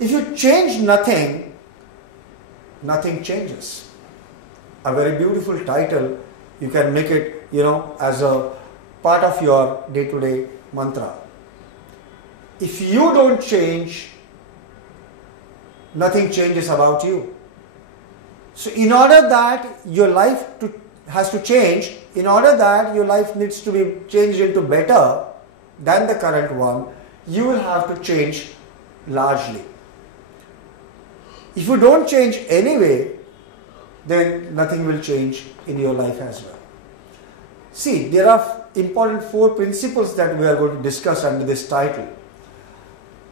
If you change nothing, nothing changes. A very beautiful title, you can make it, as a part of your day-to-day mantra. If you don't change, nothing changes about you. So in order that your life has to change, in order that your life needs to be changed into better than the current one, you will have to change largely. If you don't change anyway, then nothing will change in your life as well. See, there are important 4 principles that we are going to discuss under this title.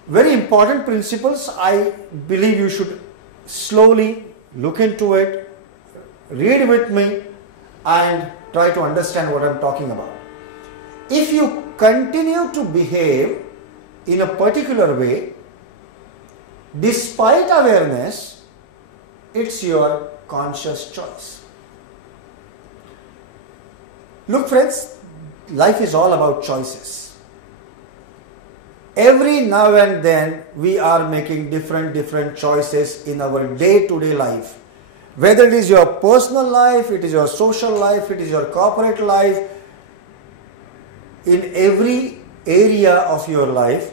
Very important principles. I believe you should slowly look into it, read with me, and try to understand what I am talking about. If you continue to behave in a particular way, despite awareness, it's your conscious choice. Look friends, life is all about choices. Every now and then we are making different choices in our day-to-day life. Whether it is your personal life, it is your social life, it is your corporate life, in every area of your life,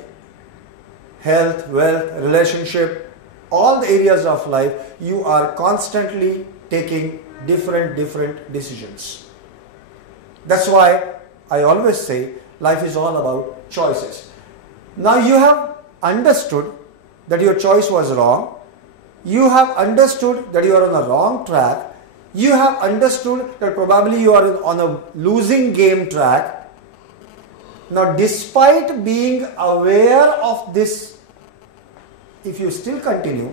health, wealth, relationship, all the areas of life, you are constantly taking different decisions. That's why I always say life is all about choices. Now you have understood that your choice was wrong. You have understood that you are on the wrong track. You have understood that probably you are on a losing game track. Now despite being aware of this, if you still continue,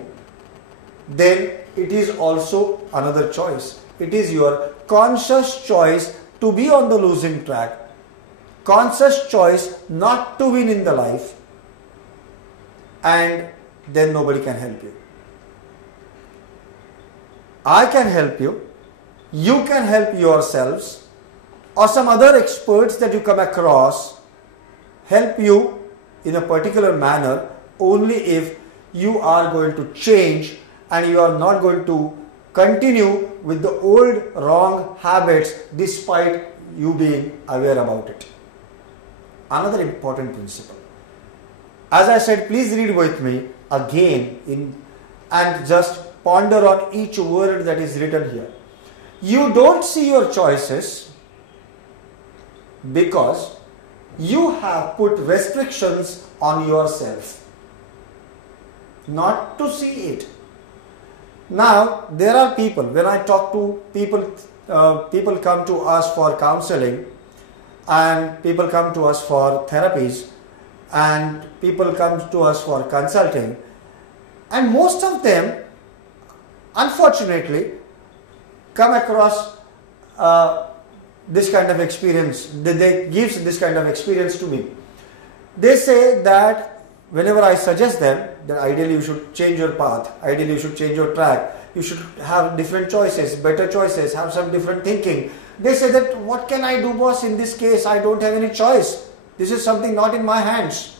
then it is also another choice. It is your conscious choice to be on the losing track. Conscious choice not to win in the life, and then nobody can help you. I can help you, you can help yourselves, or some other experts that you come across help you in a particular manner only if you are going to change and you are not going to continue with the old wrong habits despite you being aware about it. Another important principle. As I said, please read with me again and just ponder on each word that is written here. You don't see your choices because you have put restrictions on yourself not to see it. Now, there are people, when I talk to people, people come to us for counseling, and people come to us for therapies, and people come to us for consulting, and most of them, unfortunately, come across this kind of experience. They give this kind of experience to me. They say that whenever I suggest them that ideally you should change your path, ideally you should change your track, you should have different choices, better choices, have some different thinking. They say that, what can I do, boss? In this case, I don't have any choice. This is something not in my hands.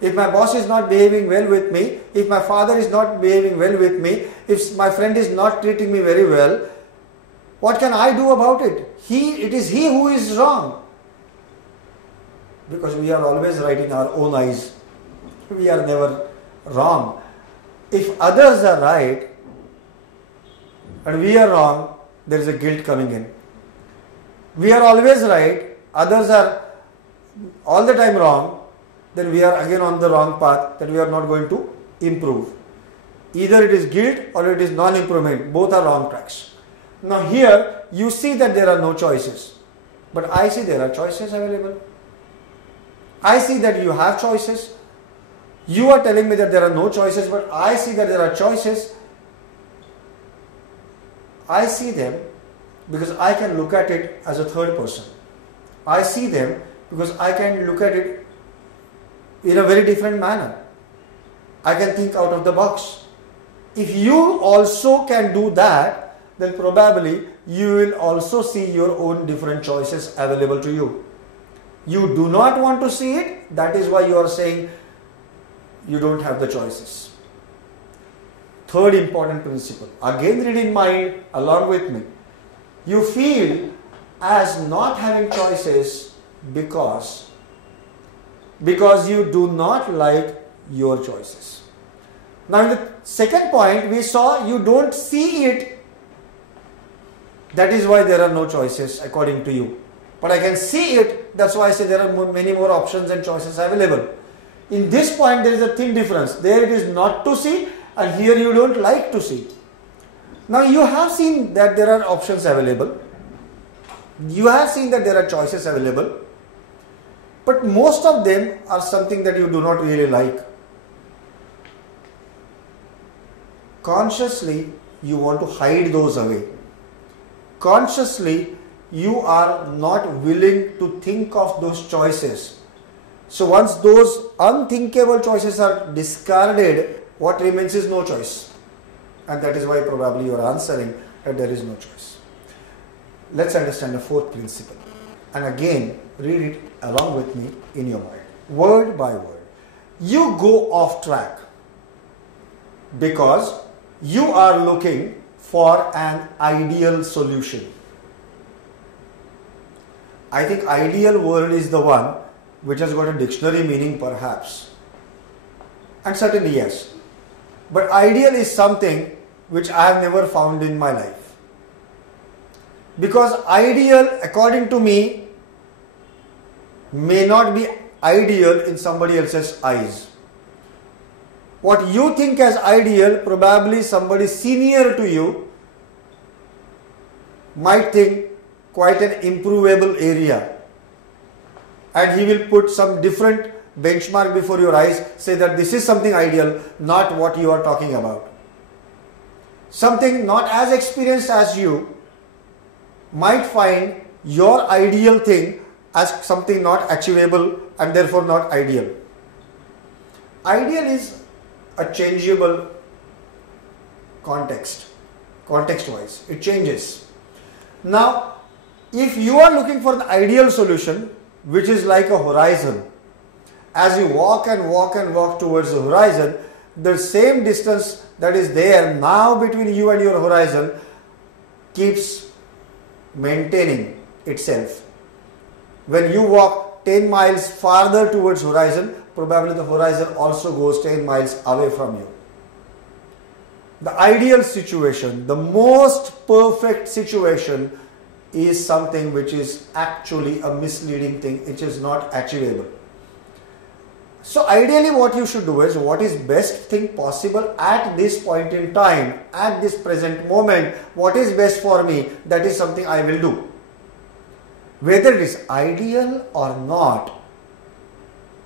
If my boss is not behaving well with me, if my father is not behaving well with me, if my friend is not treating me very well, what can I do about it? It is he who is wrong. Because we are always right in our own eyes. We are never wrong. If others are right and we are wrong, there is a guilt coming in. We are always right, others are all the time wrong, then we are again on the wrong path, that we are not going to improve. Either it is guilt or it is non-improvement. Both are wrong tracks. Now here you see that there are no choices, but I see there are choices available. I see that you have choices. You are telling me that there are no choices, but I see that there are choices. I see them because I can look at it as a third person. I see them because I can look at it in a very different manner. I can think out of the box. If you also can do that, then probably you will also see your own different choices available to you. You do not want to see it, that is why you are saying you don't have the choices. third important principle. Again read in mind along with me. You feel as not having choices because you do not like your choices. Now in the second point we saw you don't see it. That is why there are no choices according to you. But I can see it, that's why I say there are many more options and choices available. In this point there is a thin difference. There it is not to see and here you don't like to see. Now you have seen that there are options available. You have seen that there are choices available. But most of them are something that you do not really like. Consciously you want to hide those away. Consciously you are not willing to think of those choices. So once those unthinkable choices are discarded, what remains is no choice. And that is why probably you are answering that there is no choice. Let's understand the fourth principle. And again, read it along with me in your mind. Word by word. You go off track because you are looking for an ideal solution. I think ideal word is the one which has got a dictionary meaning perhaps. And certainly yes. But ideal is something which I have never found in my life. Because ideal, according to me, may not be ideal in somebody else's eyes. What you think as ideal, probably somebody senior to you might think quite an improvable area. And he will put some different benchmark before your eyes, say that this is something ideal, not what you are talking about. Something not as experienced as you might find your ideal thing as something not achievable and therefore not ideal. Ideal is a changeable context-wise. It changes. Now, if you are looking for the ideal solution, which is like a horizon, as you walk and walk and walk towards the horizon, the same distance that is there now between you and your horizon keeps maintaining itself. When you walk 10 miles farther towards horizon, probably the horizon also goes 10 miles away from you. The ideal situation, the most perfect situation is something which is actually a misleading thing, which is not achievable. So ideally what you should do is, what is best thing possible at this point in time, at this present moment, what is best for me, that is something I will do. Whether it is ideal or not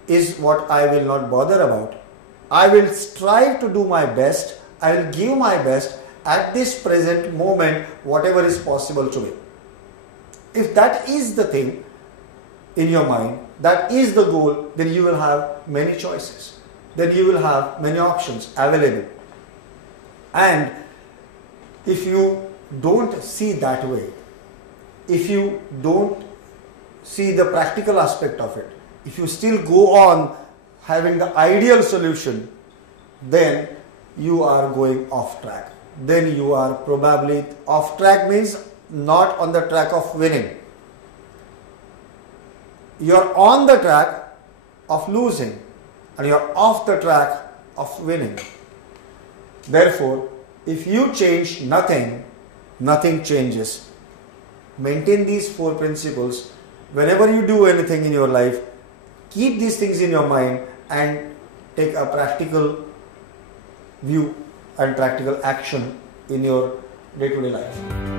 is what I will not bother about. I will strive to do my best, I will give my best at this present moment, whatever is possible to me. If that is the thing in your mind, that is the goal, then you will have many choices. Then you will have many options available. And if you don't see that way, if you don't see the practical aspect of it, if you still go on having the ideal solution, then you are going off track. Then you are probably off track, means not on the track of winning. You are on the track of losing and you are off the track of winning. Therefore, if you change nothing, nothing changes. Maintain these four principles. Whenever you do anything in your life, keep these things in your mind and take a practical view and practical action in your day-to-day life.